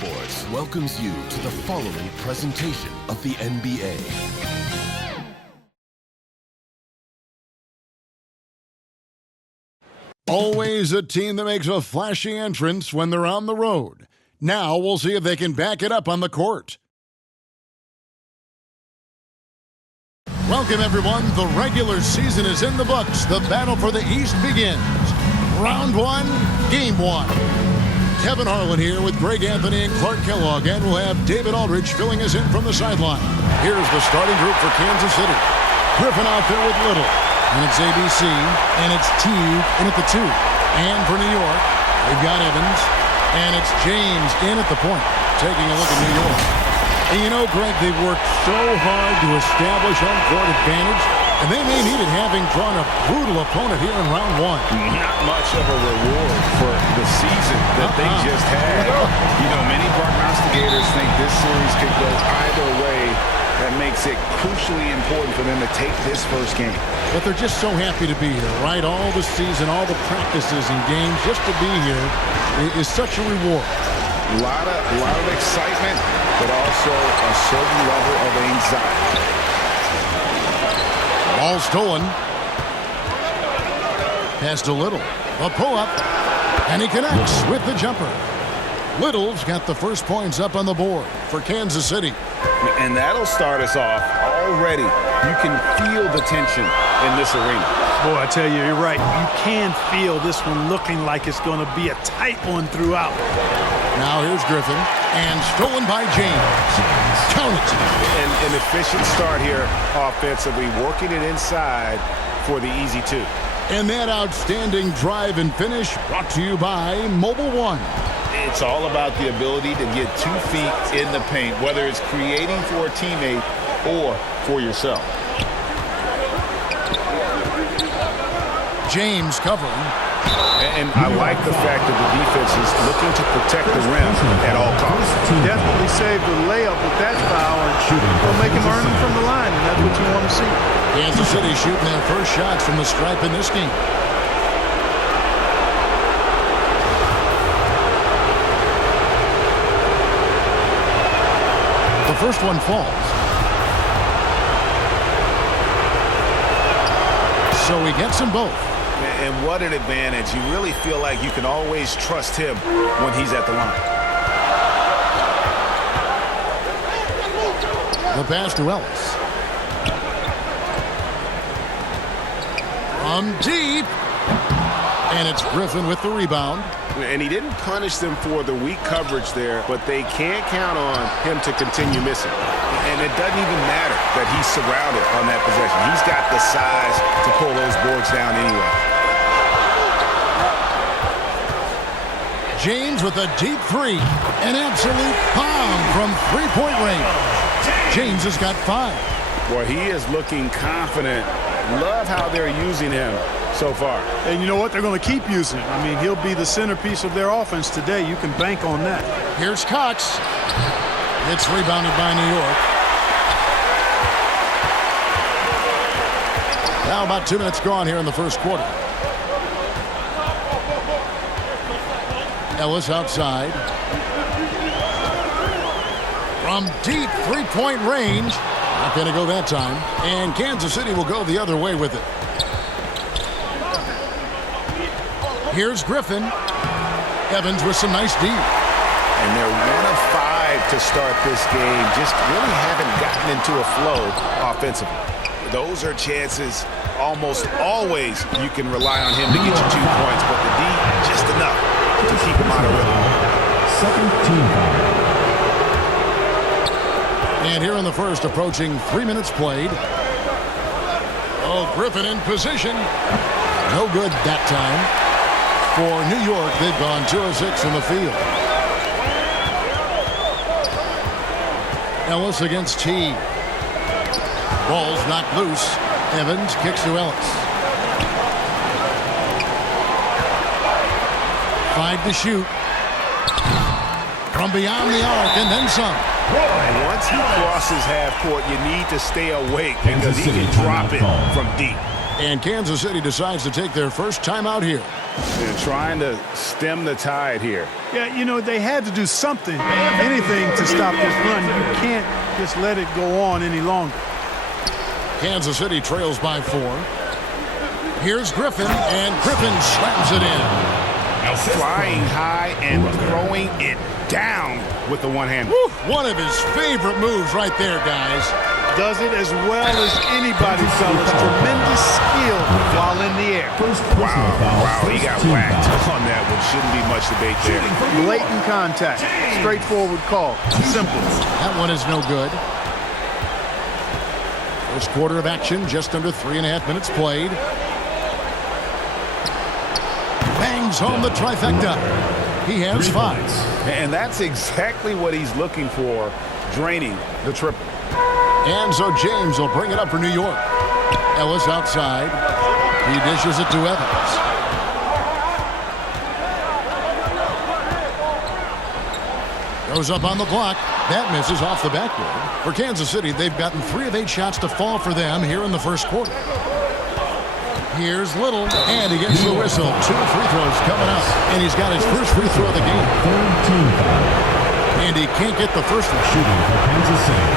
Sports welcomes you to the following presentation of the NBA. Always a team that makes a flashy entrance when they're on the road. Now we'll see if they can back it up on the court. Welcome, everyone. The regular season is in the books. The battle for the East begins. Round one, game one. Kevin Harlan here with Greg Anthony and Clark Kellogg, and we'll have David Aldridge filling us in from the sideline. Here's the starting group for Kansas City. Griffin out there with Little, and it's ABC, and it's Teague in at the 2. And for New York, they've got Evans, and it's James in at the point, taking a look at New York. And you know, Greg, they've worked so hard to establish home court advantage, and they may need it having drawn a brutal opponent here in round one. Not much of a reward for the season that they just had. You know, many prognosticators think this series could go either way. That makes it crucially important for them to take this first game. But they're just so happy to be here, right? All the season, all the practices and games, just to be here is such a reward. A lot of excitement, but also a certain level of anxiety. Ball stolen. Pass to Little. A pull-up. And he connects with the jumper. Little's got the first points up on the board for Kansas City. And that'll start us off already. You can feel the tension in this arena. Boy, I tell you, you're right. You can feel this one looking like it's going to be a tight one throughout. Now here's Griffin, and stolen by James. Count it. An efficient start here offensively, working it inside for the easy 2. And that outstanding drive and finish brought to you by Mobile One. It's all about the ability to get 2 feet in the paint, whether it's creating for a teammate or for yourself. James covering. And I like the fact that the defense is looking to protect the rim at all costs. Definitely saved the layup with that foul, and they'll make him earn them from the line, and that's what you want to see. Kansas City shooting their first shots from the stripe in this game. The first one falls. So he gets them both. And what an advantage. You really feel like you can always trust him when he's at the line. The pass to Ellis. From deep. And it's Griffin with the rebound. And he didn't punish them for the weak coverage there, but they can't count on him to continue missing. And it doesn't even matter that he's surrounded on that possession. He's got the size to pull those boards down anyway. James with a deep 3. An absolute bomb from three-point range. James has got 5. Well, he is looking confident. Love how they're using him so far. And you know what? They're going to keep using him. I mean, he'll be the centerpiece of their offense today. You can bank on that. Here's Cox. It's rebounded by New York. Now about 2 minutes gone here in the first quarter. Ellis outside. From deep three-point range. Not going to go that time. And Kansas City will go the other way with it. Here's Griffin. Evans with some nice D. And they're 1 of 5 to start this game. Just really haven't gotten into a flow offensively. Those are chances almost always you can rely on him to get you 2 points, but the D, just enough to keep him out of rhythm. Second team foul. And here in the first, approaching 3 minutes played. Oh, Griffin in position. No good that time. For New York, they've gone 2 of 6 in the field. Ellis against Teague. Ball's knocked loose. Evans kicks to Ellis. 5 to shoot. From beyond the arc and then some. Once he crosses half court, you need to stay awake because he can drop it from deep. And Kansas City decides to take their first timeout here. They're trying to stem the tide here. Yeah, you know, they had to do something, anything to stop this run. You can't just let it go on any longer. Kansas City trails by 4. Here's Griffin, and Griffin slams it in. Flying high and throwing it down with the one-hand. One of his favorite moves right there, guys. Does it as well as anybody, fellas. Tremendous skill while in the air. Wow, he got whacked on that one. Shouldn't be much debate there. Blatant contact. Straightforward call. Simple. That one is no good. First quarter of action, just under 3.5 minutes played. Bangs home the trifecta. He has 5. And that's exactly what he's looking for, draining the triple. And so James will bring it up for New York. Ellis outside. He dishes it to Evans. Goes up on the block. That misses off the backboard. For Kansas City, they've gotten 3 of 8 shots to fall for them here in the first quarter. Here's Little, and he gets the whistle. 2 free throws coming up, and he's got his first free throw of the game. And he can't get the first one. Shooting for Kansas City.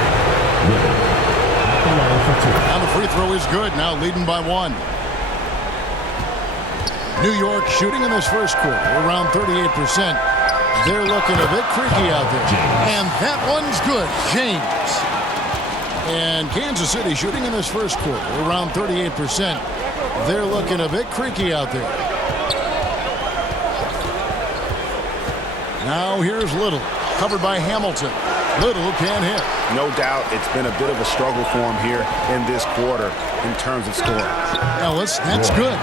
Little at the line for 2. Now the free throw is good, now leading by 1. New York shooting in this first quarter around 38%. They're looking a bit creaky out there. And that one's good, James. And Kansas City shooting in this first quarter around 38%. They're looking a bit creaky out there. Now here's Little, covered by Hamilton. Little can hit. No doubt it's been a bit of a struggle for him here in this quarter in terms of scoring. Ellis, that's good.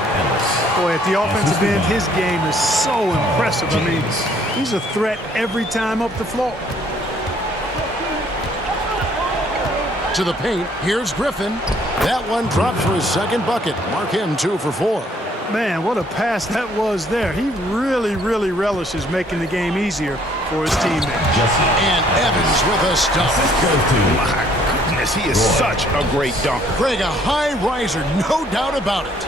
Boy, at the offensive end, his game is so impressive. I mean, he's a threat every time up the floor. To the paint, here's Griffin. That one dropped for his second bucket. Mark him 2 for 4. Man, what a pass that was there. He really relishes making the game easier for his teammates. And Evans with a stop. My goodness, he is such a great dunker. Greg, a high riser, no doubt about it.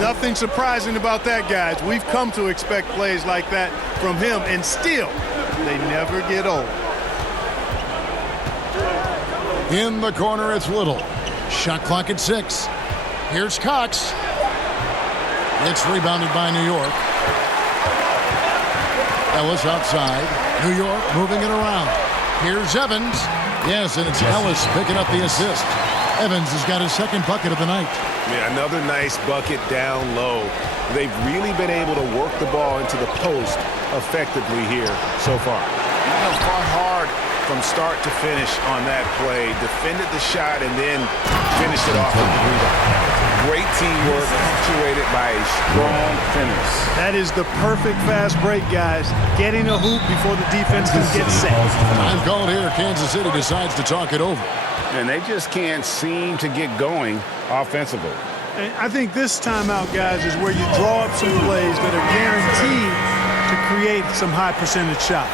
Nothing surprising about that, guys. We've come to expect plays like that from him, and still, they never get old. In the corner, it's Little. Shot clock at 6. Here's Cox. It's rebounded by New York. Ellis outside. New York moving it around. Here's Evans. Yes, and it's Ellis picking up the assist. Evans has got his second bucket of the night. Yeah, another nice bucket down low. They've really been able to work the ball into the post effectively here so far. Fought hard from start to finish on that play. Defended the shot and then finished it off with the rebound. Great teamwork punctuated by a strong finish. That is the perfect fast break, guys. Getting a hoop before the defense can get set. Time called here. Kansas City decides to talk it over. And they just can't seem to get going offensively. And I think this timeout, guys, is where you draw up some plays that are guaranteed to create some high percentage shots.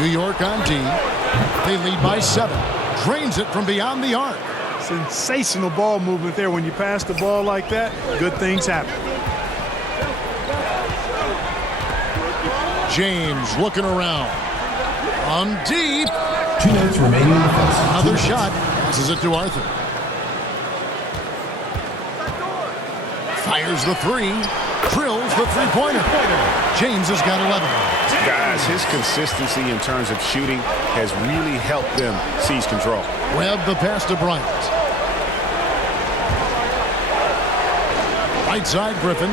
New York on D. They lead by 7. Drains it from beyond the arc. Sensational ball movement there. When you pass the ball like that, good things happen. James looking around. On deep. 2 minutes remaining in the first. Another shot. Passes it to Arthur. Fires the 3. Drills the three-pointer. James has got 11. Guys, his consistency in terms of shooting has really helped them seize control. Webb the pass to Bryant. Right side, Griffin.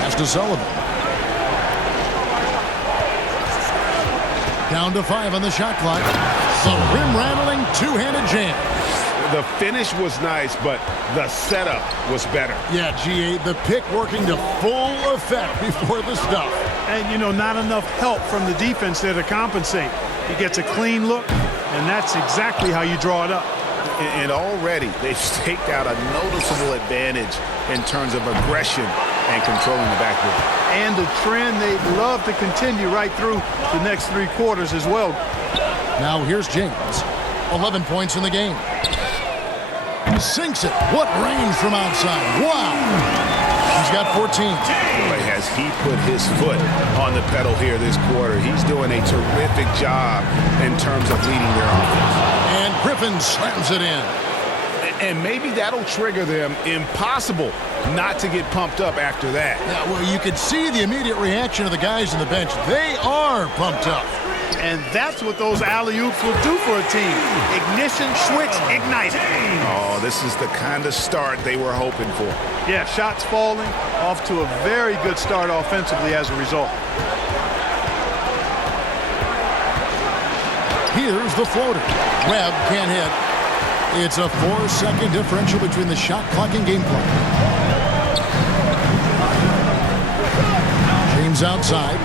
Pass to Sullivan. Down to 5 on the shot clock. The rim-rattling two-handed jam. The finish was nice, but the setup was better. Yeah, G8, the pick working to full effect before the stuff. And, you know, not enough help from the defense there to compensate. He gets a clean look, and that's exactly how you draw it up. And already they've staked out a noticeable advantage in terms of aggression and controlling the backboard. And a trend they'd love to continue right through the next 3 quarters as well. Now here's James. 11 points in the game. Sinks it. What range from outside. Wow. He's got 14. Boy, has he put his foot on the pedal here this quarter. He's doing a terrific job in terms of leading their offense. And Griffin slams it in. And maybe that'll trigger them. Impossible not to get pumped up after that. Yeah, well, you could see the immediate reaction of the guys on the bench. They are pumped up. And that's what those alley-oops will do for a team. Ignition, switch, ignite. Oh, this is the kind of start they were hoping for. Yeah, shots falling, off to a very good start offensively as a result. Here's the floater. Webb can't hit. It's a 4-second differential between the shot clock and game clock. James outside.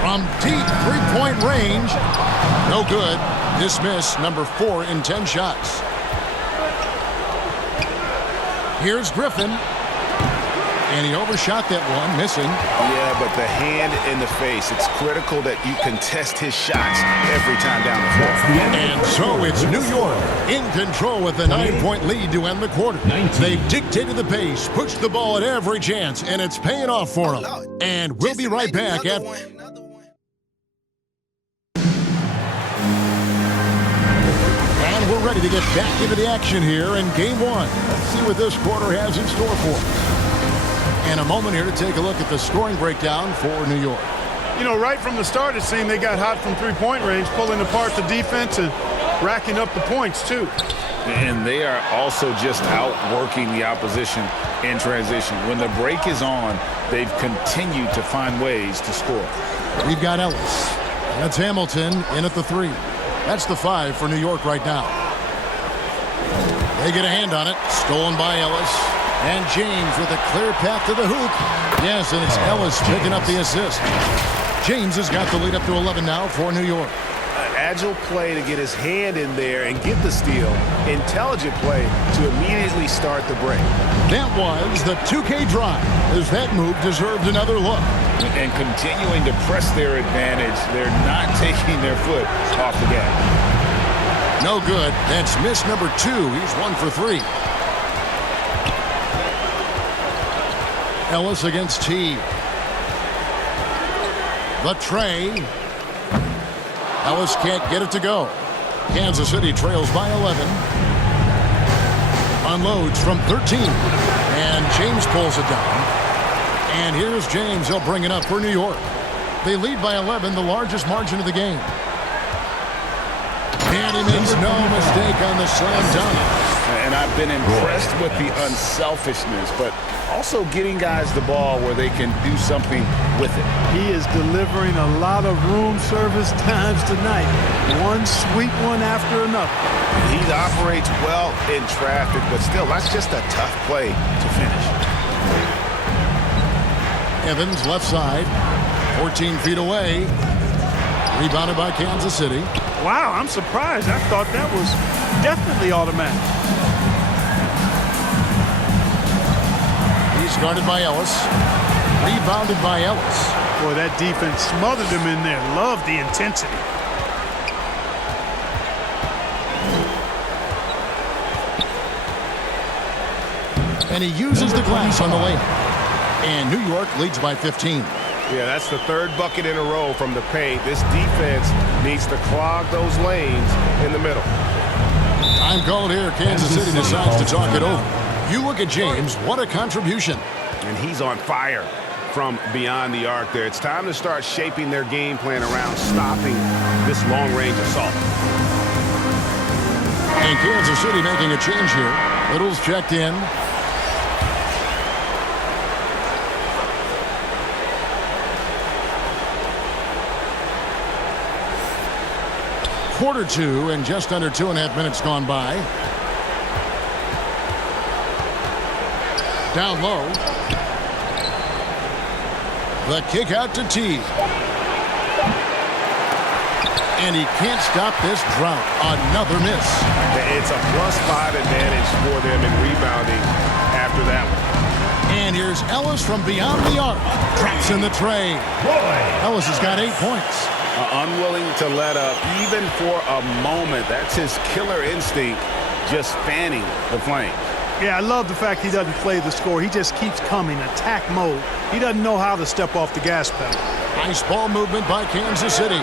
From deep three-point range. No good. Dismiss, number 4 in 10 shots. Here's Griffin. And he overshot that one, missing. Yeah, but the hand in the face. It's critical that you contest his shots every time down the floor. And so it's New York in control with a 9-point lead to end the quarter. They've dictated the pace, pushed the ball at every chance, and it's paying off for them. And we'll be right back after. And we're ready to get back into the action here in Game 1. Let's see what this quarter has in store for us. And a moment here to take a look at the scoring breakdown for New York. You know, right from the start, it seemed they got hot from three-point range, pulling apart the defense and racking up the points, too. And they are also just outworking the opposition in transition. When the break is on, they've continued to find ways to score. We've got Ellis. That's Hamilton in at the 3. That's the 5 for New York right now. They get a hand on it. Stolen by Ellis. And James with a clear path to the hoop. Yes, and it's Ellis picking up the assist. James has got the lead up to 11 now for New York. Agile play to get his hand in there and get the steal. Intelligent play to immediately start the break. That was the 2K drive, as that move deserved another look. And continuing to press their advantage, they're not taking their foot off the gas. No good. That's miss number 2. He's 1 for 3. Ellis against T. The tray. Ellis can't get it to go. Kansas City trails by 11. Unloads from 13. And James pulls it down. And here's James. He'll bring it up for New York. They lead by 11, the largest margin of the game. And he makes no mistake on the slam dunk. And I've been impressed with the unselfishness, but also getting guys the ball where they can do something with it. He is delivering a lot of room service times tonight. One sweet one after another. He operates well in traffic, but still, that's just a tough play to finish. Evans left side, 14 feet away. Rebounded by Kansas City. Wow, I'm surprised. I thought that was definitely automatic. He's guarded by Ellis. Rebounded by Ellis. Boy, that defense smothered him in there. Love the intensity. And he uses the glass on the layup. And New York leads by 15. Yeah, that's the 3rd bucket in a row from the paint. This defense needs to clog those lanes in the middle. Time called here. Kansas City decides to talk it over. You look at James. What a contribution. And he's on fire from beyond the arc there. It's time to start shaping their game plan around stopping this long-range assault. And Kansas City making a change here. Little's checked in. Quarter 2 and just under 2.5 minutes gone by. Down low. The kick out to T. And he can't stop this drought. Another miss. It's a +5 advantage for them in rebounding after that one. And here's Ellis from beyond the arc. Traps in the tray. Ellis has got 8 points. Unwilling to let up even for a moment. That's his killer instinct, just fanning the flame. Yeah, I love the fact he doesn't play the score. He just keeps coming, attack mode. He doesn't know how to step off the gas pedal. Nice ball movement by Kansas City.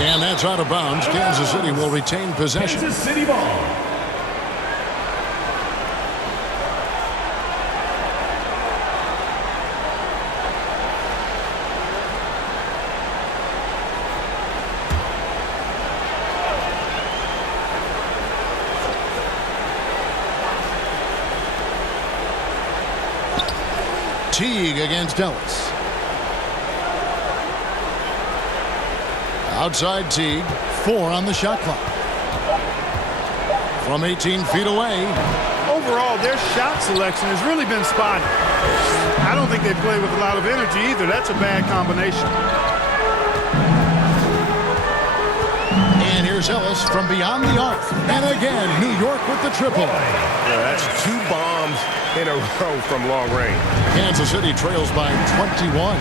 And that's out of bounds. Kansas City will retain possession. Kansas City ball. Teague against Ellis. Outside Teague, 4 on the shot clock. From 18 feet away. Overall, their shot selection has really been spotty. I don't think they play with a lot of energy either. That's a bad combination. And here's Ellis from beyond the arc. And again, New York with the triple. Yeah, that's 2 bombs in a row from long range. Kansas City trails by 21.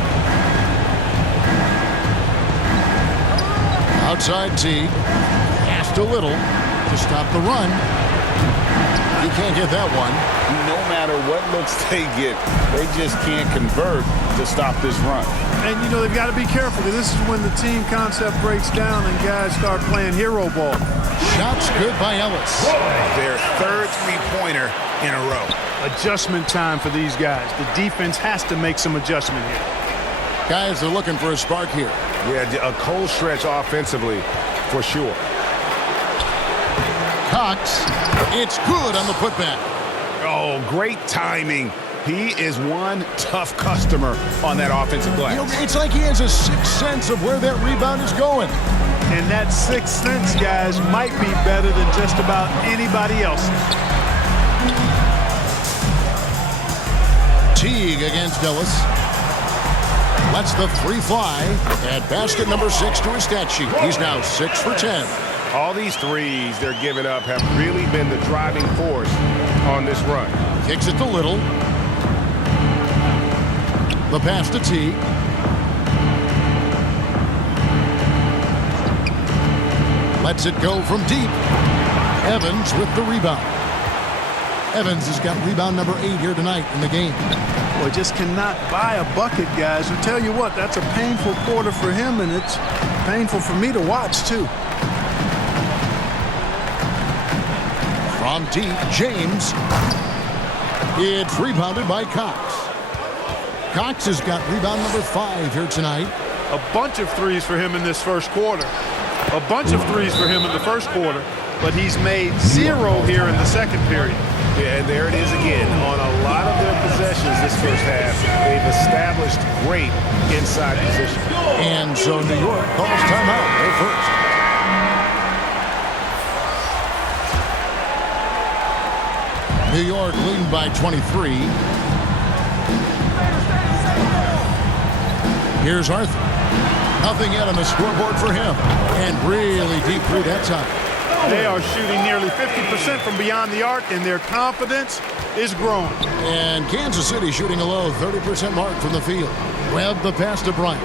Outside Teague. Passed a little to stop the run. You can't get that one. No matter what looks they get, they just can't convert to stop this run. And, you know, they've got to be careful because this is when the team concept breaks down and guys start playing hero ball. Shots good by Ellis. Their 3rd three-pointer in a row. Adjustment time for these guys. The defense has to make some adjustment here. Guys are looking for a spark here. Yeah, a cold stretch offensively for sure. Cox, it's good on the putback. Oh, great timing. He is one tough customer on that offensive glass. You know, it's like he has a sixth sense of where that rebound is going. And that sixth sense, guys, might be better than just about anybody else's. Teague against Ellis. Lets the 3 fly. At basket number 6 to his stat sheet. He's now 6 for 10. All these threes they're giving up have really been the driving force on this run. Kicks it to Little. The pass to Teague. Lets it go from deep. Evans with the rebound. Evans has got rebound number 8 here tonight in the game. Well, just cannot buy a bucket, guys. I'll tell you what, that's a painful quarter for him, and it's painful for me to watch, too. From deep, James. It's rebounded by Cox. Cox has got rebound number 5 here tonight. A bunch of threes for him in this first quarter. A bunch of threes for him in the first quarter, but he's made 0 here in the second period. Yeah, and there it is again. On a lot of their possessions this first half, they've established great inside position. And so New York calls timeout. Their first. New York leading by 23. Here's Arthur. Nothing yet on the scoreboard for him. And really deep through that time. They are shooting nearly 50% from beyond the arc, and their confidence is growing. And Kansas City shooting a low 30% mark from the field. Webb the pass to Bryant.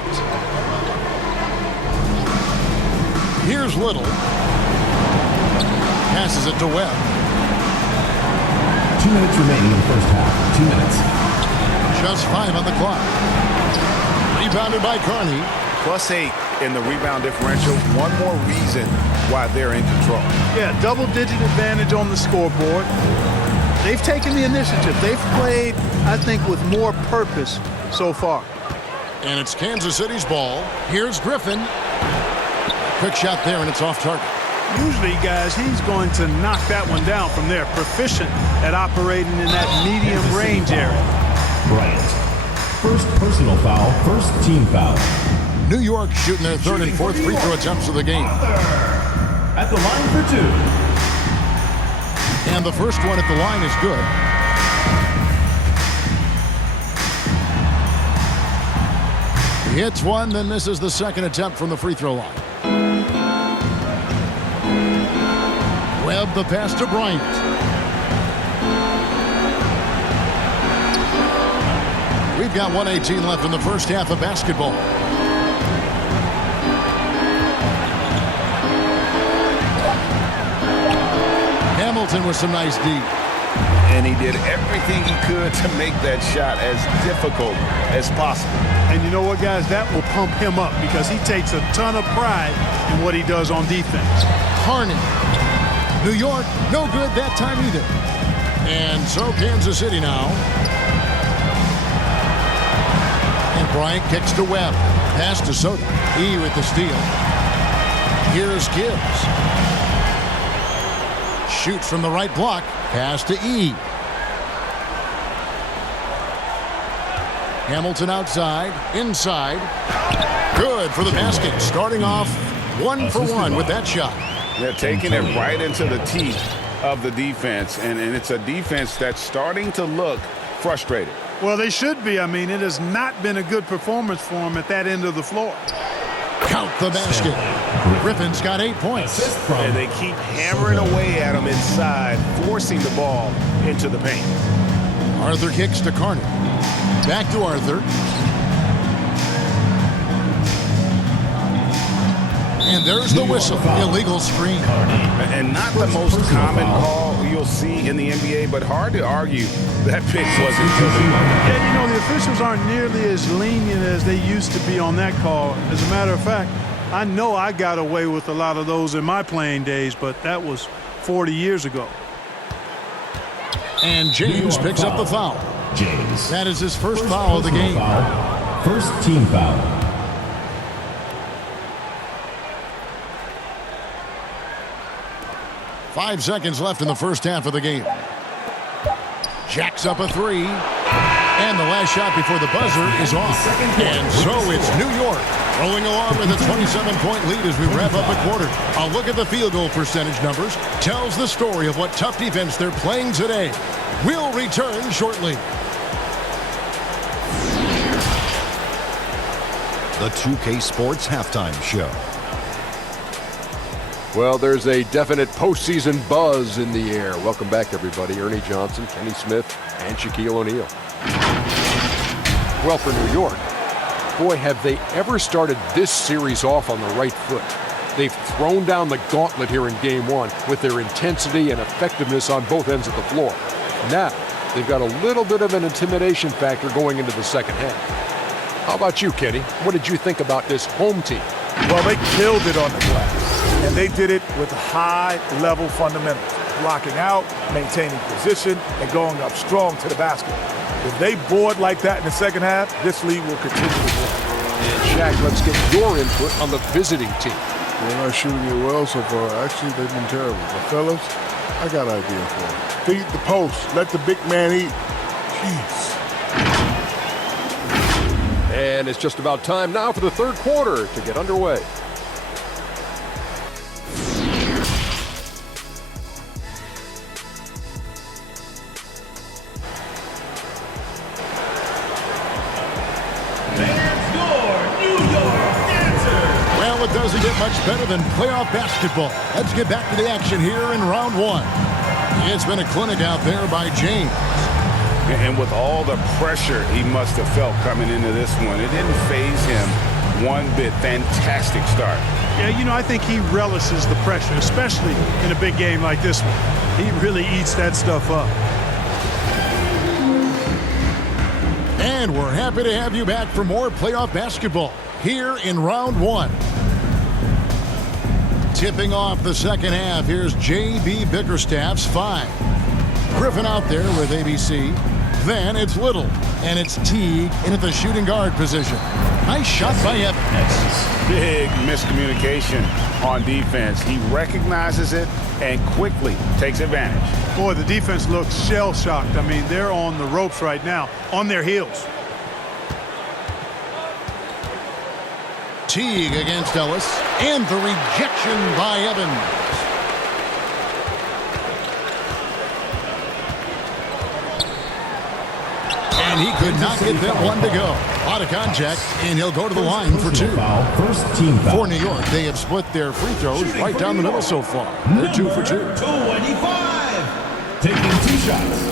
Here's Little. Passes it to Webb. 2 minutes remaining in the first half. 2 minutes. Just 5 on the clock. Rebounded by Carney. +8 in the rebound differential. One more reason why they're in control. Yeah, double-digit advantage on the scoreboard. They've taken the initiative. They've played, I think, with more purpose so far. And it's Kansas City's ball. Here's Griffin. Quick shot there, and it's off target. Usually, guys, he's going to knock that one down from there. Proficient at operating in that medium range area. Bryant. First personal foul, first team foul. New York shooting their 3rd and 4th free throw attempts of the game. At the line for 2. And the first one at the line is good. Hits one, then misses the second attempt from the free throw line. Webb the pass to Bryant. We've got 1:18 left in the first half of basketball. Hamilton with some nice deep. And he did everything he could to make that shot as difficult as possible. And you know what, guys? That will pump him up because he takes a ton of pride in what he does on defense. Harney. New York, no good that time either. And so Kansas City now. And Bryant kicks to Webb. Pass to Soto. E with the steal. Here's Gibbs. Shoots from the right block. Pass to E. Hamilton outside. Inside. Good for the basket. Starting off 1 for 1 with that shot. They're taking it right into the teeth of the defense. And it's a defense that's starting to look frustrated. Well, they should be. I mean, it has not been a good performance for them at that end of the floor. Count the basket. Griffin's got 8 points. And they keep hammering away at him inside, forcing the ball into the paint. Arthur kicks to Carter. Back to Arthur. And there's the whistle. Illegal screen. And not the most common call you'll see in the NBA, but hard to argue that pitch wasn't illegal. Yeah, you know, the officials aren't nearly as lenient as they used to be on that call. As a matter of fact, I know I got away with a lot of those in my playing days, but that was 40 years ago. And James picks up the foul. James. That is his first foul of the game. First team foul. Five seconds left in the first half of the game. Jacks up a three. And the last shot before the buzzer is off. And so it's New York rolling along with a 27-point lead as we wrap up a quarter. A look at the field goal percentage numbers tells the story of what tough defense they're playing today. We'll return shortly. The 2K Sports Halftime Show. Well, there's a definite postseason buzz in the air. Welcome back, everybody. Ernie Johnson, Kenny Smith, and Shaquille O'Neal. Well, for New York, boy, have they ever started this series off on the right foot. They've thrown down the gauntlet here in Game 1 with their intensity and effectiveness on both ends of the floor. Now, they've got a little bit of an intimidation factor going into the second half. How about you, Kenny? What did you think about this home team? Well, they killed it on the glass, and they did it with high-level fundamentals, blocking out, maintaining position, and going up strong to the basket. If they board like that in the second half, this league will continue to board. And Shaq, let's get your input on the visiting team. They're not shooting it well so far. Actually, they've been terrible. But fellas, I got an idea for them. Feed the post. Let the big man eat. Jeez. And it's just about time now for the third quarter to get underway. Well, it doesn't get much better than playoff basketball. Let's get back to the action here in round one. It's been a clinic out there by James. And with all the pressure he must have felt coming into this one, it didn't faze him one bit. Fantastic start. Yeah, you know, I think he relishes the pressure, especially in a big game like this one. He really eats that stuff up. And we're happy to have you back for more playoff basketball here in round one. Tipping off the second half, here's J.B. Bickerstaff's 5. Griffin out there with ABC. Then it's Little, and it's Teague in at the shooting guard position. Nice shot by Evans. Big miscommunication on defense. He recognizes it and quickly takes advantage. Boy, the defense looks shell-shocked. I mean, they're on the ropes right now, on their heels. Teague against Ellis, and the rejection by Evans. And he could not get that one to go. Out of contact, and he'll go to the line for two. Foul, first team foul. For New York, they have split their free throws right down the middle so far. They're 2 for 2. 25. Taking 2 shots.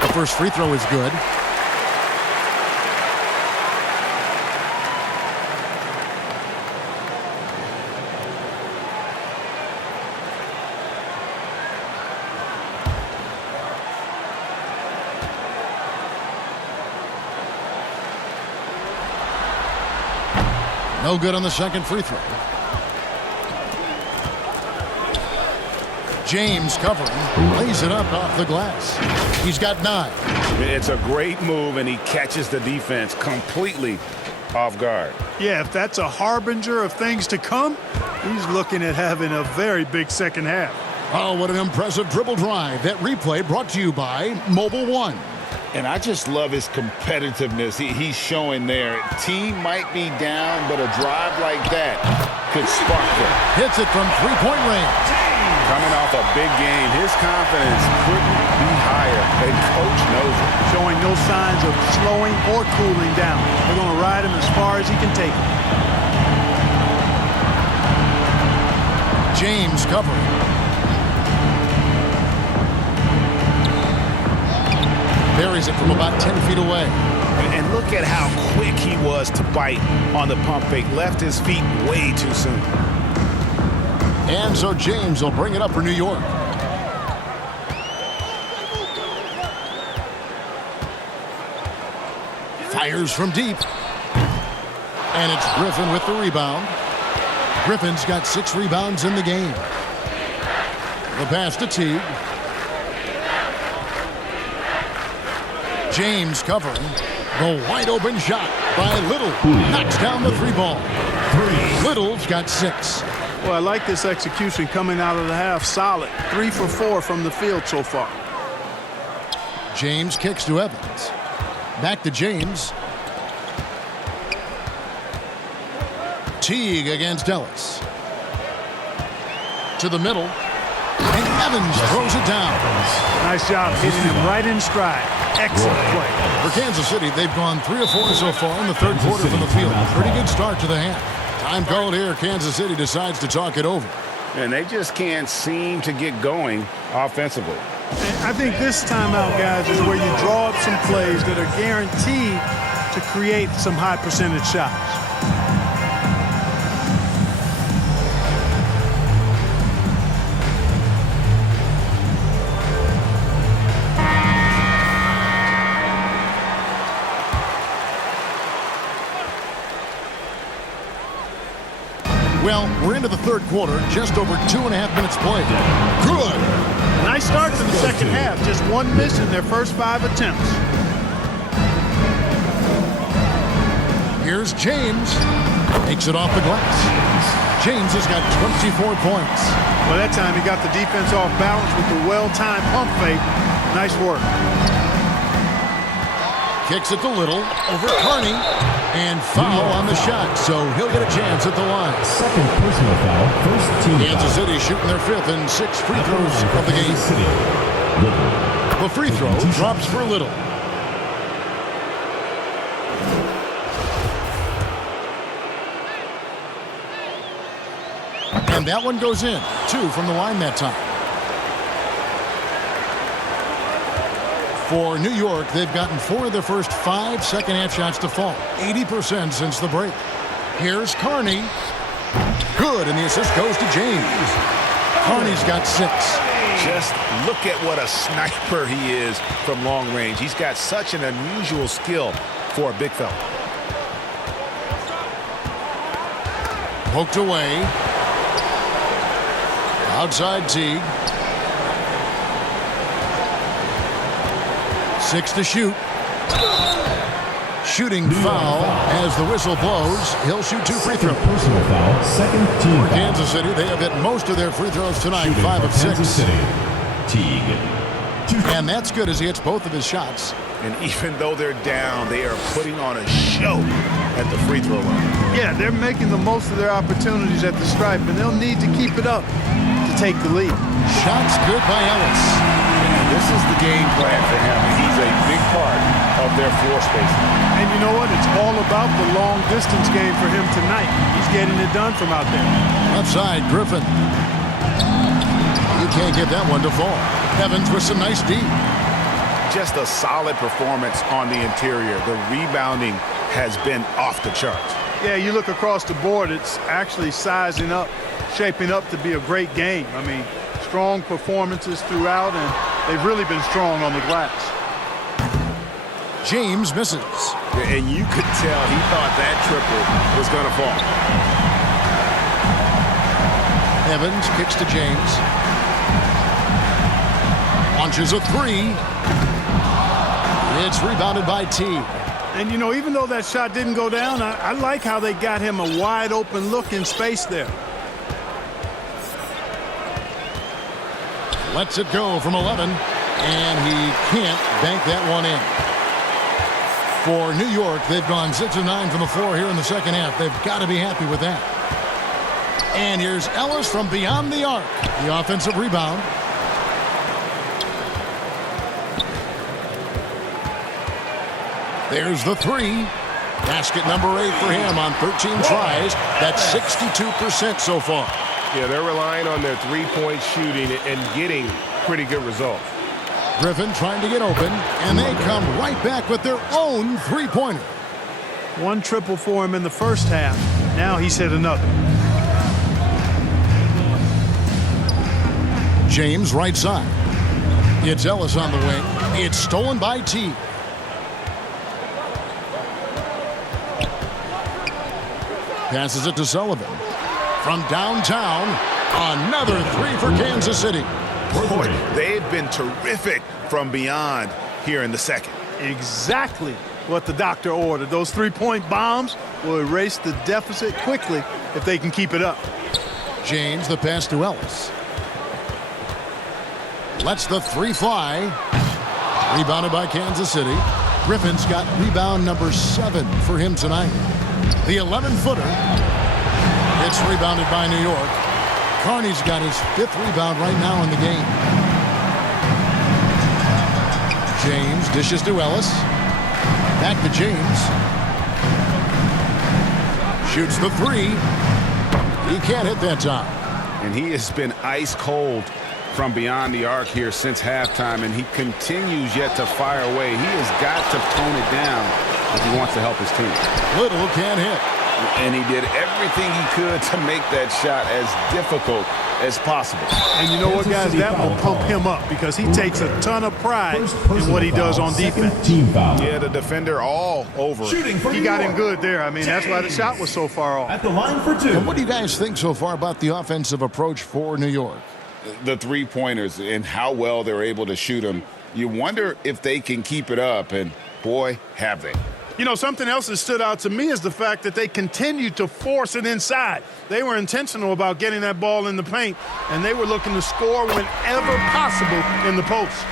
The first free throw is good. No good on the second free throw. James covering, lays it up off the glass. He's got 9. It's a great move, and he catches the defense completely off guard. Yeah, if that's a harbinger of things to come, he's looking at having a very big second half. Oh, what an impressive dribble drive. That replay brought to you by Mobile One. And I just love his competitiveness he's showing there. Team might be down, but a drive like that could spark them. Hits it from three-point range. Coming off a big game, his confidence couldn't be higher. And coach knows it. Showing no signs of slowing or cooling down. They're going to ride him as far as he can take him. James covering. Buries it from about 10 feet away. And look at how quick he was to bite on the pump fake. Left his feet way too soon. And so James will bring it up for New York. Fires from deep. And it's Griffin with the rebound. Griffin's got 6 rebounds in the game. The pass to Teague. James covering. The wide open shot by Little. Knocks down the 3 ball. Little's got 6. Well, I like this execution coming out of the half. Solid. 3 for 4 from the field so far. James kicks to Evans. Back to James. Teague against Ellis. To the middle. And Evans throws it down. Nice job hitting him right in stride. Excellent play. For Kansas City, they've gone 3 of 4 so far in the third quarter from the field. Pretty good start to the half. Time called here. Kansas City decides to talk it over. And they just can't seem to get going offensively. I think this timeout, guys, is where you draw up some plays that are guaranteed to create some high percentage shots. Well, we're into the third quarter, just over 2.5 minutes played. Good. Nice start to the second half. Just 1 miss in their first 5 attempts. Here's James. Takes it off the glass. James has got 24 points. Well, that time he got the defense off balance with the well-timed pump fake. Nice work. Kicks it to Little. Over Carney. And foul on the shot, so he'll get a chance at the line. Second personal foul, first team foul. Kansas City shooting their 5th and 6th free throws of the game. The free throw drops for Little. And that one goes in. 2 from the line that time. For New York, they've gotten 4 of their first 5 second-half shots to fall. 80% since the break. Here's Carney. Good, and the assist goes to James. Carney's got 6. Just look at what a sniper he is from long range. He's got such an unusual skill for a big fella. Poked away. Outside Teague. 6 to shoot. Shooting foul as the whistle blows. He'll shoot 2 free throws. Personal foul, second team For foul. Kansas City, they have hit most of their free throws tonight, Shooting 5 for of 6. Kansas City, Teague. And that's good as he hits both of his shots. And even though they're down, they are putting on a show at the free throw line. Yeah, they're making the most of their opportunities at the stripe, and they'll need to keep it up to take the lead. Shots good by Ellis. And this is the game plan for him. He's a big part of their floor spacing. And you know what? It's all about the long distance game for him tonight. He's getting it done from out there. Left side, Griffin. You can't get that one to fall. Evans with some nice D. Just a solid performance on the interior. The rebounding has been off the charts. Yeah, you look across the board, it's actually sizing up, shaping up to be a great game. I mean, strong performances throughout, and they've really been strong on the glass. James misses. And you could tell he thought that triple was going to fall. Evans kicks to James. Launches a three. It's rebounded by T. And, you know, even though that shot didn't go down, I like how they got him a wide open look in space there. Lets it go from 11, and he can't bank that one in. For New York, they've gone 6 of 9 from the floor here in the second half. They've got to be happy with that. And here's Ellis from beyond the arc. The offensive rebound. There's the three. Basket number 8 for him on 13 tries. That's 62% so far. Yeah, they're relying on their three-point shooting and getting pretty good results. Griffin trying to get open, and they come right back with their own three-pointer. One triple for him in the first half. Now he's hit another. James right side. It's Ellis on the wing. It's stolen by T. Passes it to Sullivan. From downtown, another three for Kansas City. Boy, they've been terrific from beyond here in the second. Exactly what the doctor ordered. Those three-point bombs will erase the deficit quickly if they can keep it up. James, the pass to Ellis. Lets the three fly. Rebounded by Kansas City. Griffin's got rebound number 7 for him tonight. The 11-footer. It's rebounded by New York. Carney's got his 5th rebound right now in the game. James dishes to Ellis. Back to James. Shoots the three. He can't hit that time. And he has been ice cold from beyond the arc here since halftime, and he continues yet to fire away. He has got to tone it down if he wants to help his team. Little can't hit. And he did everything he could to make that shot as difficult as possible. And you know what, guys? That will pump him up because he takes a ton of pride in what he does on defense. Yeah, the defender all over him. He got him good there. I mean, that's why the shot was so far off. At the line for 2. And what do you guys think so far about the offensive approach for New York? The three-pointers and how well they're able to shoot them. You wonder if they can keep it up, and boy, have they. You know, something else that stood out to me is the fact that they continued to force it inside. They were intentional about getting that ball in the paint, and they were looking to score whenever possible in the post.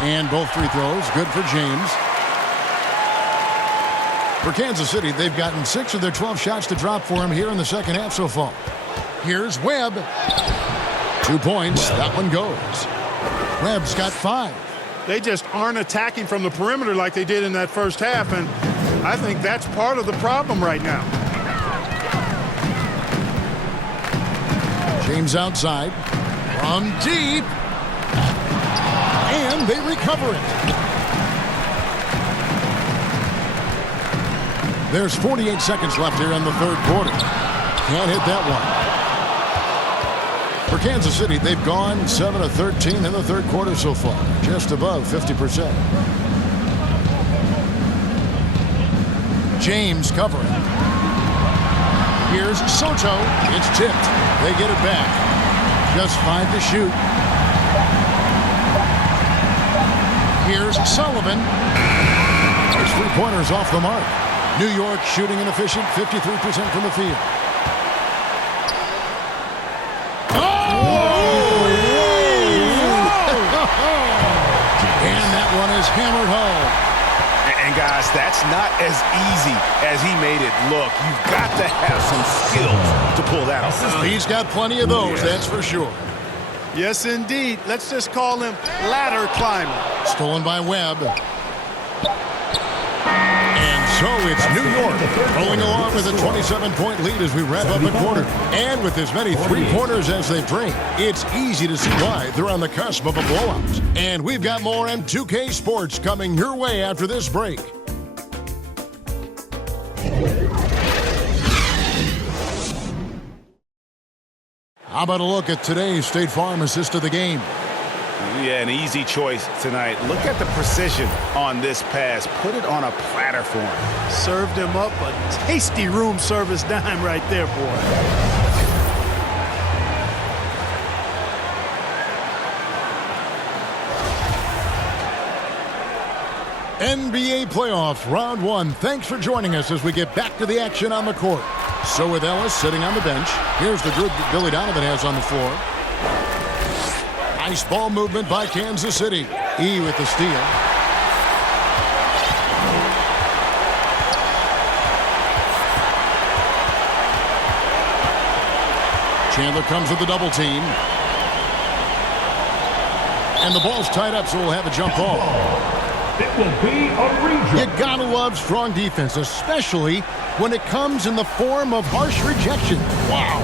And both free throws, good for James. For Kansas City, they've gotten 6 of their 12 shots to drop for him here in the second half so far. Here's Webb. 2 points, that one goes. Webb's got 5. They just aren't attacking from the perimeter like they did in that first half, and I think that's part of the problem right now. James outside. From deep. And they recover it. There's 48 seconds left here in the third quarter. Can't hit that one. For Kansas City, they've gone 7 of 13 in the third quarter so far, just above 50%. James covering. Here's Soto. It's tipped. They get it back. Just 5 to shoot. Here's Sullivan. His three-pointers off the mark. New York shooting inefficient, 53% from the field. And that one is hammered home. And guys, that's not as easy as he made it look. You've got to have some skills to pull that off. He's got plenty of those, that's for sure. Yes, indeed. Let's just call him ladder climber. Stolen by Webb. And so it's New York rolling along with a 27-point lead as we wrap up a quarter. And with as many three-pointers as they've drained, it's easy to see why they're on the cusp of a blowout. And we've got more M2K Sports coming your way after this break. How about a look at today's State Farm assist of the game? Yeah, an easy choice tonight. Look at the precision on this pass. Put it on a platter for him. Served him up a tasty room service dime right there, boy. NBA playoffs, round one. Thanks for joining us as we get back to the action on the court. So with Ellis sitting on the bench, here's the group that Billy Donovan has on the floor. Nice ball movement by Kansas City. E with the steal. Chandler comes with the double team. And the ball's tied up, so we'll have a jump ball. It will be a redraw. You gotta love strong defense, especially when it comes in the form of harsh rejection. Wow.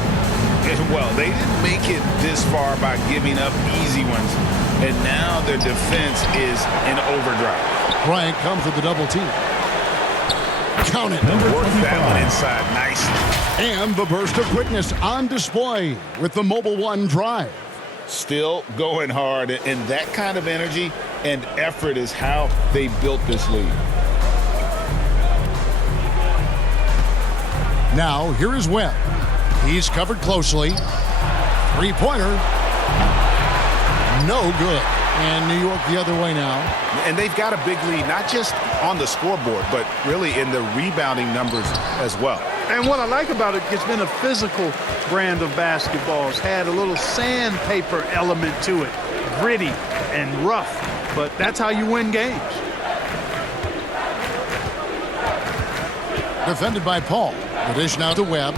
Well, they didn't make it this far by giving up easy ones, and now their defense is in overdrive. Bryant comes with the double team. Count it. Work that one inside nicely. And the burst of quickness on display with the Mobile One drive. Still going hard, and that kind of energy and effort is how they built this lead. Now, here is Webb. He's covered closely. Three-pointer. No good. And New York the other way now. And they've got a big lead, not just on the scoreboard, but really in the rebounding numbers as well. And what I like about it, it's been a physical brand of basketball. It's had a little sandpaper element to it. Gritty and rough. But that's how you win games. Defended by Paul. The dish now to Webb.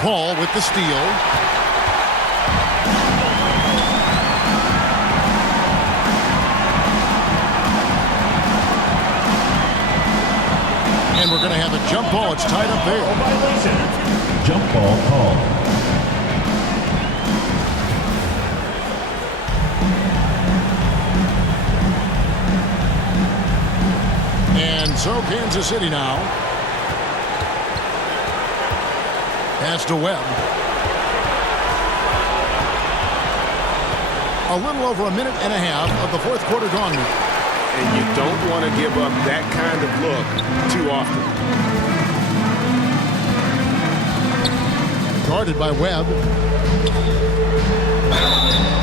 Paul with the steal. And we're going to have a jump ball. It's tied up there. Jump ball call. And so Kansas City now. Pass to Webb. A little over a minute and a half of the fourth quarter gone now. And you don't want to give up that kind of look too often. Guarded by Webb.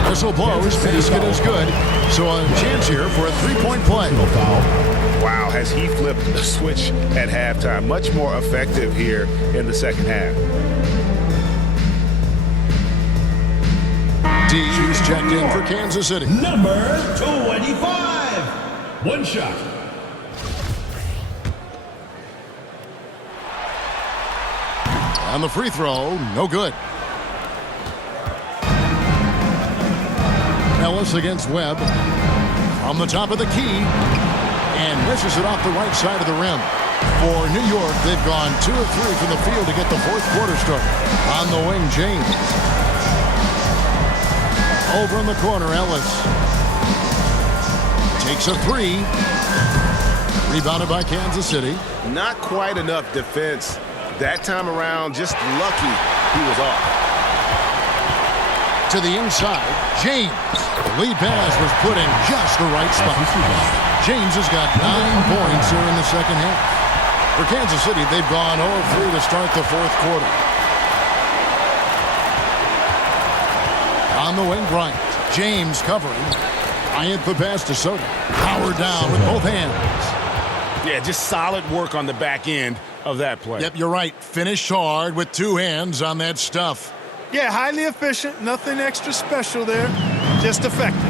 Whistle blows. Basket is good. So a chance here for a three-point play. Wow, has he flipped the switch at halftime? Much more effective here in the second half. D's checked in for Kansas City. Number 25. One shot. On the free throw, no good. Ellis against Webb. From the top of the key. And misses it off the right side of the rim. For New York, they've gone 2 of 3 from the field to get the fourth quarter started. On the wing, James. Over in the corner, Ellis. Takes a three. Rebounded by Kansas City. Not quite enough defense that time around. Just lucky he was off. To the inside, James. The lead pass was put in just the right spot. James has got 9 points here in the second half. For Kansas City, they've gone 0-3 to start the fourth quarter. On On the wing, Bryant. James covering. Bryant the pass to Soto. Power down with both hands. Yeah, just solid work on the back end of that play. Yep, you're right. Finished hard with two hands on that stuff. Yeah, highly efficient. Nothing extra special there. Just effective.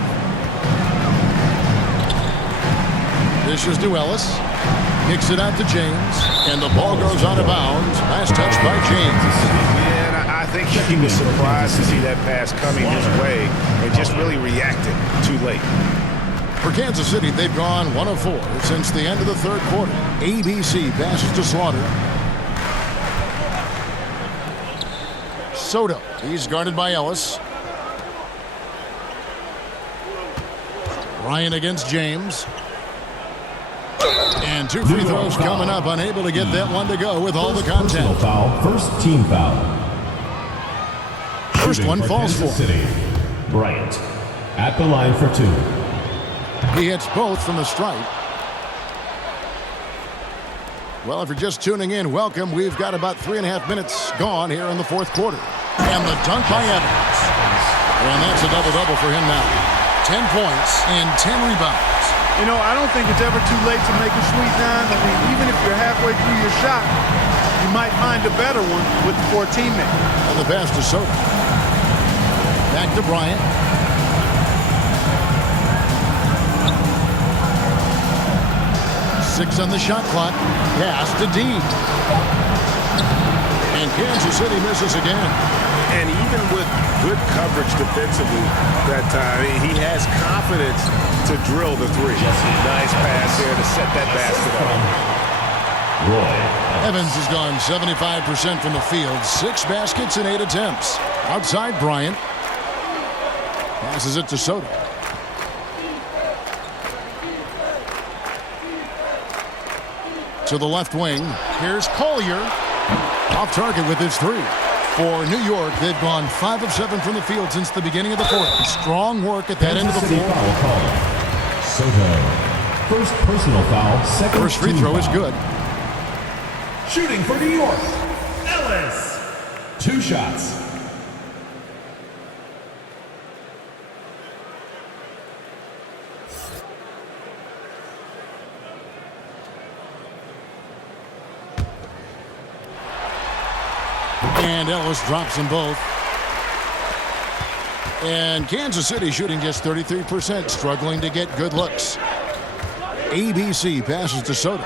Dishes to Ellis. Kicks it out to James. And the ball goes out of bounds. Last touch by James. Yeah, and I think he was surprised to see that pass coming his way and just really reacted too late. For Kansas City, they've gone 1 of 4 since the end of the third quarter. ABC passes to Slaughter. Soto. He's guarded by Ellis. Ryan against James. And 2 free throws coming up. Unable to get that one to go with all the Personal contact. foul, first team foul. First one falls for. Kansas City. Bryant at the line for 2. He hits both from the stripe. Well, if you're just tuning in, welcome. We've got about 3.5 minutes gone here in the fourth quarter. And the dunk by Evans. And that's a double-double for him now. 10 points and 10 rebounds. You know, I don't think it's ever too late to make a sweet nine. I mean, even if you're halfway through your shot, you might find a better one for a teammate. And the pass to Soto. Back to Bryant. Six on the shot clock. Pass to Dean. And Kansas City misses again. And even with good coverage defensively that time, he has confidence to drill the three. Nice pass there to set that basket up. Roy. Evans has gone 75% from the field. 6 baskets and 8 attempts. Outside Bryant. Passes it to Soto. To the left wing. Here's Collier. Off target with his 3. For New York, they've gone 5 of 7 from the field since the beginning of the fourth. Strong work at that end of the floor. Soto. First personal foul, second First free throw is good. Shooting for New York, Ellis. 2 shots. And Ellis drops them both. And Kansas City shooting just 33%, struggling to get good looks. ABC passes to Soto.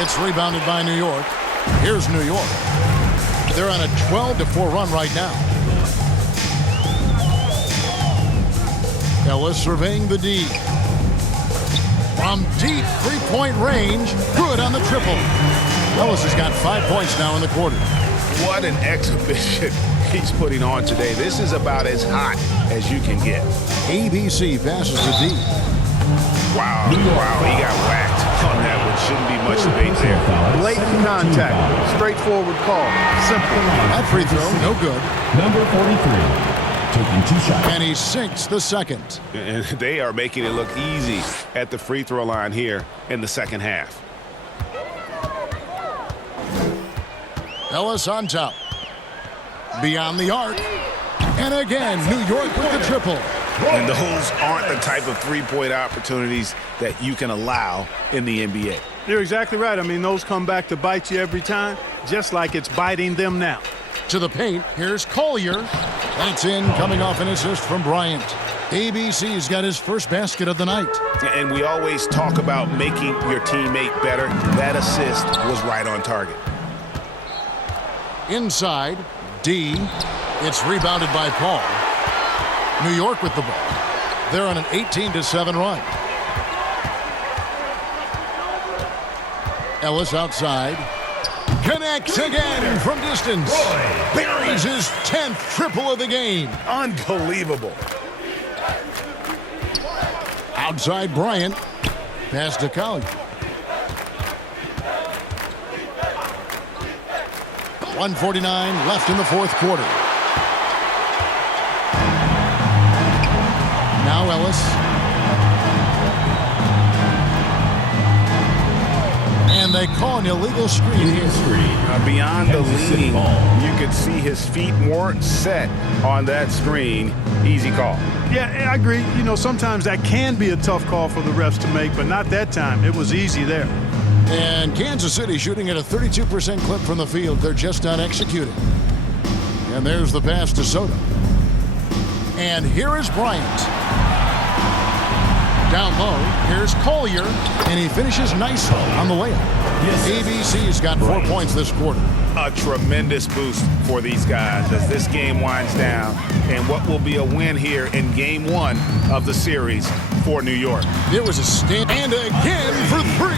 It's rebounded by New York. Here's New York. They're on a 12-4 run right now. Ellis surveying the D. From deep three-point range, good on the triple. Ellis has got 5 points now in the quarter. What an exhibition he's putting on today. This is about as hot as you can get. ABC passes to D. Wow, he got whacked on that one. Shouldn't be much debate there. Blatant contact. Straightforward call. Simple. That free throw, no good. Number 43. Taking 2 shots. And he sinks the second. And they are making it look easy at the free throw line here in the second half. Ellis on top. Beyond the arc. And again, New York with the triple. And those aren't the type of three-point opportunities that you can allow in the NBA. You're exactly right. I mean, those come back to bite you every time, just like it's biting them now. To the paint, here's Collier. That's in, coming off an assist from Bryant. ABC's got his first basket of the night. And we always talk about making your teammate better. That assist was right on target. Inside, D. It's rebounded by Paul. New York with the ball. They're on an 18-7 run. Ellis outside. Connects again from distance. Buries his 10th triple of the game. Unbelievable. Outside Bryant. Pass to Collier. 1:49 left in the fourth quarter. Now Ellis. they call an illegal screen here. Beyond the leaning, you could see his feet weren't set on that screen. Easy call. Yeah, I agree. You know, sometimes that can be a tough call for the refs to make, but not that time. It was easy there. And Kansas City shooting at a 32% clip from the field. They're just not executing. And there's the pass to Soto. And here is Bryant. Down low, here's Collier, and he finishes nicely on the layup. ABC's got 4 points this quarter. A tremendous boost for these guys as this game winds down and what will be a win here in game 1 of the series for New York. It was a stand, and again for 3.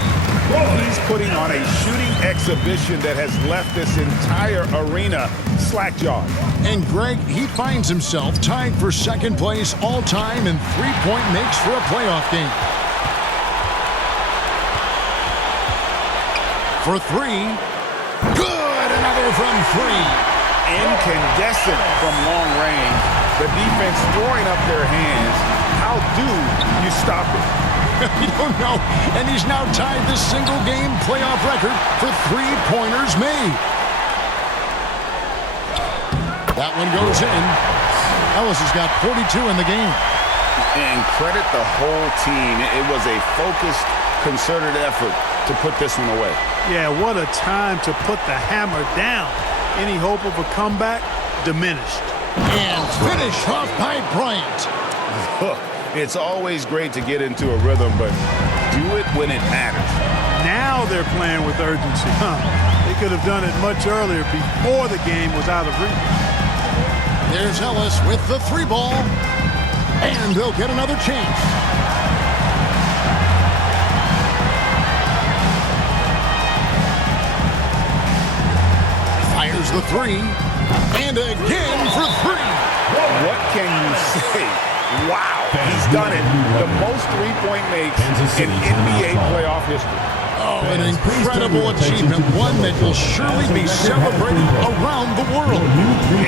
He's putting on a shooting exhibition that has left this entire arena slack-jawed. And Greg, he finds himself tied for second place all-time in three-point makes for a playoff game. For 3. Good! Another from 3. Incandescent from long range. The defense throwing up their hands. How do you stop it? You don't know. And he's now tied this single-game playoff record for three-pointers made. That one goes in. Ellis has got 42 in the game. And credit the whole team. It was a focused, concerted effort to put this one away. Yeah, what a time to put the hammer down. Any hope of a comeback? Diminished. And finish off by Bryant. It's always great to get into a rhythm, but do it when it matters. Now they're playing with urgency. They could have done it much earlier before the game was out of reach. There's Ellis with the 3 ball. And they'll get another chance. Fires the 3. And again for 3. What can you say? Wow, he's done it. The most three-point makes in NBA playoff history. Oh, an incredible achievement. One that will surely be celebrated around the world.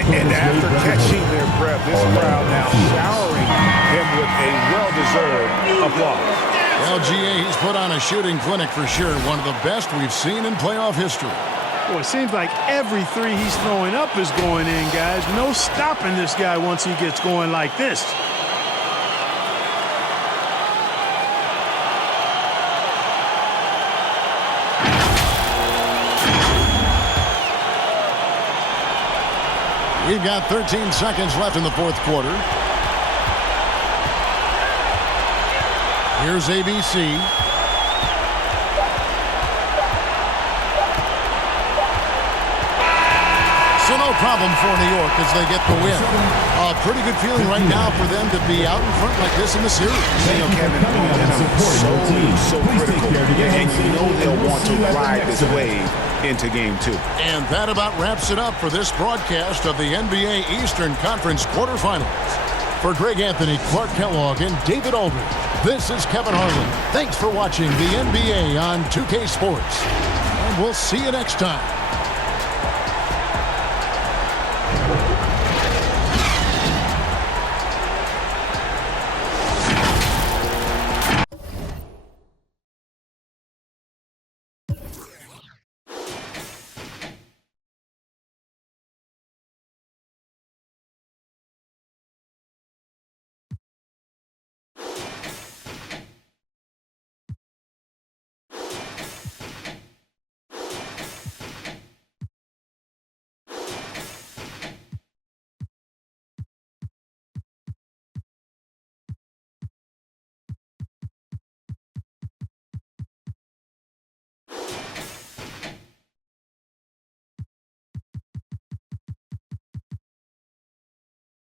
And after catching their breath, this crowd now showering him with a well-deserved applause. Well, GA, he's put on a shooting clinic for sure. One of the best we've seen in playoff history. Boy, it seems like every 3 he's throwing up is going in, guys. No stopping this guy once he gets going like this. We've got 13 seconds left in the fourth quarter. Here's ABC. So no problem for New York as they get the win. A pretty good feeling right now for them to be out in front like this in the series. You know, Kevin, so critical. And you know they'll want to ride this wave into game 2. And that about wraps it up for this broadcast of the NBA Eastern Conference quarterfinals. For Greg Anthony, Clark Kellogg, and David Aldridge, this is Kevin Harlan. Thanks for watching the NBA on 2K Sports. And we'll see you next time.